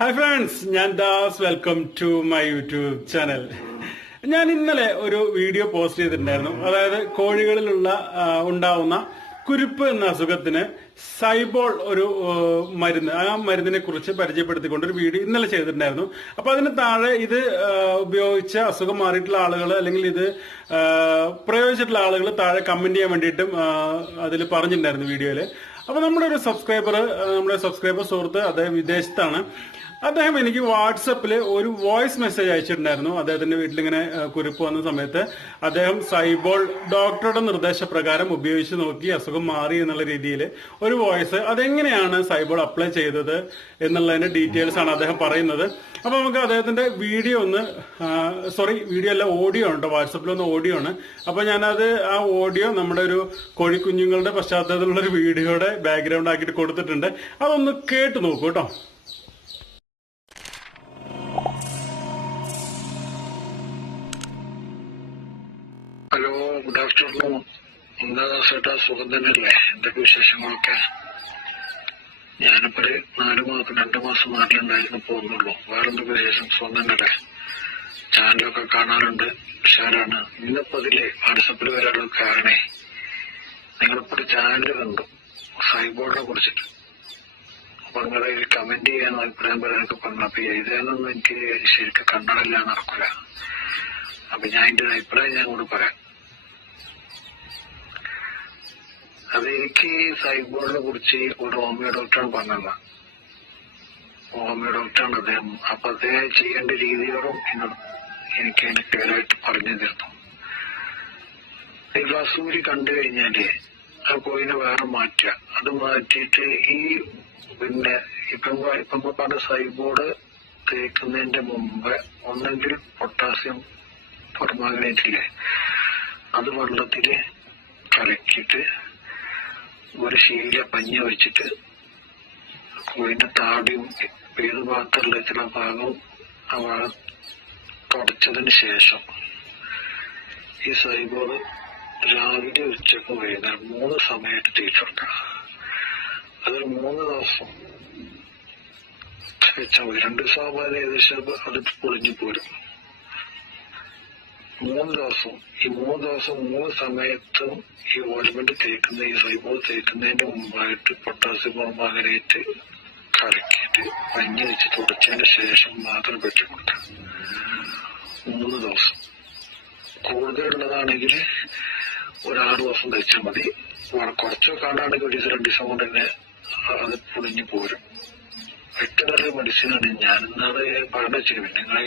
Hi friends ഞാൻ Das. Welcome to my YouTube channel ഞാൻ ഇന്നലെ ഒരു വീഡിയോ പോസ്റ്റ് ചെയ്തിട്ടുണ്ടായിരുന്നു. അതായത് കോഴികളിലുള്ള ഉണ്ടാവുന്ന കുരുപ്പ് എന്ന അസുഖത്തിന് സൈബോൾ ഒരു മരുന്ന് ആ മരുന്നിനെ കുറിച്ച് പരിചയപ്പെടുത്തിക്കൊണ്ട് ഒരു വീഡിയോ ഇന്നലെ ചെയ്തിട്ടുണ്ടായിരുന്നു. അപ്പൊ അതിന് താഴെ ഇത് ഉപയോഗിച്ച അസുഖം മാറിയിട്ടുള്ള ആളുകൾ അല്ലെങ്കിൽ ഇത് പ്രയോഗിച്ചിട്ടുള്ള ആളുകൾ താഴെ കമന്റ് ചെയ്യാൻ വേണ്ടിയിട്ടും അതിൽ പറഞ്ഞിട്ടുണ്ടായിരുന്നു വീഡിയോയിൽ അപ്പൊ നമ്മുടെ ഒരു സബ്സ്ക്രൈബർ നമ്മുടെ സബ്സ്ക്രൈബർ സുഹൃത്ത് അദ്ദേഹം വിദേശത്താണ്. അദ്ദേഹം എനിക്ക് വാട്സപ്പിൽ ഒരു വോയിസ് മെസ്സേജ് അയച്ചിട്ടുണ്ടായിരുന്നു. അദ്ദേഹത്തിന്റെ വീട്ടിലിങ്ങനെ കുരുപ്പ് വന്ന സമയത്ത് അദ്ദേഹം സൈബോൾ ഡോക്ടറുടെ നിർദ്ദേശപ്രകാരം ഉപയോഗിച്ച് നോക്കി അസുഖം മാറി എന്നുള്ള രീതിയിൽ ഒരു വോയിസ് അതെങ്ങനെയാണ് സൈബോൾ അപ്ലൈ ചെയ്തത് എന്നുള്ളതിന്റെ ഡീറ്റെയിൽസ് ആണ് അദ്ദേഹം പറയുന്നത്. അപ്പൊ നമുക്ക് അദ്ദേഹത്തിന്റെ വീഡിയോ ഒന്ന് സോറി വീഡിയോ അല്ല ഓഡിയോ കേട്ടോ. വാട്സപ്പിൽ ഒന്ന് ഓഡിയോ ആണ്. അപ്പൊ ഞാനത് ആ ഓഡിയോ നമ്മുടെ ഒരു കോഴിക്കുഞ്ഞുങ്ങളുടെ പശ്ചാത്തലത്തിലുള്ള ഒരു വീഡിയോയുടെ ബാക്ക്ഗ്രൗണ്ട് ആക്കിയിട്ട് കൊടുത്തിട്ടുണ്ട്. അതൊന്ന് കേട്ട് നോക്കൂ കേട്ടോ. ഗുഡ് ആഫ്റ്റർനൂൺ എന്താ സുഖം തന്നെയല്ലേ എന്തൊക്കെ വിശേഷങ്ങളൊക്കെ ഞാനിപ്പോ നാലു മാസം രണ്ടു മാസം നാട്ടിലുണ്ടായിരുന്നു പോകുന്നുള്ളൂ വേറെന്തൊക്കെ വിശേഷം സുഖം തന്നെയല്ലേ ചാനലൊക്കെ കാണാറുണ്ട് ഉഷാറാണ് ഇന്നിപ്പോ അതിൽ വാട്സപ്പിൽ വരാനുള്ള കാരണേ നിങ്ങളിപ്പോ ചാനൽ കണ്ടു സൈബോർഡിനെ കുറിച്ചിട്ട് അപ്പൊ നിങ്ങളെ കമന്റ് ചെയ്യാൻ അഭിപ്രായം പറയാനൊക്കെ പറഞ്ഞു അപ്പൊ എഴുതാനൊന്നും എനിക്ക് ശരിക്കും കണ്ണടല്ല നടക്കൂല അപ്പൊ ഞാൻ എന്റെ അഭിപ്രായം ഞാൻ കൂടെ പറയാം അത് എനിക്ക് സൈബോർഡിനെ കുറിച്ച് ഒരു ഹോമിയോ ഡോക്ടറാണ് പറഞ്ഞത്. ഹോമിയോ ഡോക്ടറാണ് അദ്ദേഹം. അപ്പൊ അദ്ദേഹം ചെയ്യേണ്ട രീതികളും എനിക്ക് അതിന് ക്ലിയറായിട്ട് പറഞ്ഞു തരുന്നു ഗ്ലാസൂരി കണ്ടു കഴിഞ്ഞാൽ ആ കോയിനെ വേറെ മാറ്റുക. അത് മാറ്റിയിട്ട് ഈ പിന്നെ ഇപ്പം ഇപ്പം പറഞ്ഞ സൈബോർഡ് തേക്കുന്നതിന്റെ മുമ്പ് ഒന്നെങ്കിൽ പൊട്ടാസ്യം പെർമാഗ്നേറ്റില്ലേ അത് വെള്ളത്തിൽ കലക്കിയിട്ട് ഒരു ശീല പഞ്ഞി വെച്ചിട്ട് കോഴിന്റെ താടിയും ഏത് ഭാഗത്തുള്ള ചില ഭാഗവും ആ ഭാഗം തുടച്ചതിന് ശേഷം ഈ സൈബോർഡ് രാവിലെ ഉച്ചയ്ക്ക് വൈകുന്നേരം മൂന്ന് സമയത്ത് തേച്ച് അതിൽ മൂന്ന് ദിവസം രണ്ട് ദിവസം ആകുമ്പോൾ ഏകദേശം അത് പൊളിഞ്ഞു പോരും. മൂന്ന് ദിവസം. ഈ മൂന്ന് ദിവസം മൂന്ന് സമയത്തും ഈ ഓയിൽമെന്റ് തേക്കുന്ന ഈ സൈബോ തേക്കുന്നതിന്റെ മുമ്പായിട്ട് പൊട്ടാസ്യം പെർമാഗ്നേറ്റ് കലക്കിയിട്ട് മഞ്ഞ വെച്ച് തുടച്ചതിന് ശേഷം മാത്രം പറ്റുന്നുണ്ട് മൂന്ന് ദിവസം. കൂടുതലുള്ളതാണെങ്കിൽ ഒരു ദിവസം കഴിച്ചാൽ മതി. കുറച്ചൊക്കെ ആണ്ടാണെങ്കിൽ ഒരു ദിവസം രണ്ട് ദിവസം കൊണ്ട് തന്നെ അത് പൊളിഞ്ഞു പോരും. വെറ്റനറി മെഡിസിനാണ് ഞാൻ ഇന്നാൾ പറഞ്ഞു വെച്ചിരുന്നു നിങ്ങളെ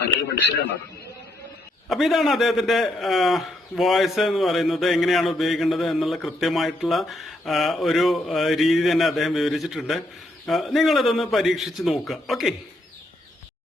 നല്ലൊരു മനുഷ്യനാണ്. അപ്പൊ ഇതാണ് അദ്ദേഹത്തിന്റെ വോയിസ് എന്ന് പറയുന്നത്. എങ്ങനെയാണ് ഉപയോഗിക്കേണ്ടത് എന്നുള്ള കൃത്യമായിട്ടുള്ള ഒരു രീതി തന്നെ അദ്ദേഹം വിവരിച്ചിട്ടുണ്ട്. നിങ്ങളിതൊന്ന് പരീക്ഷിച്ച് നോക്കുക. ഓക്കെ.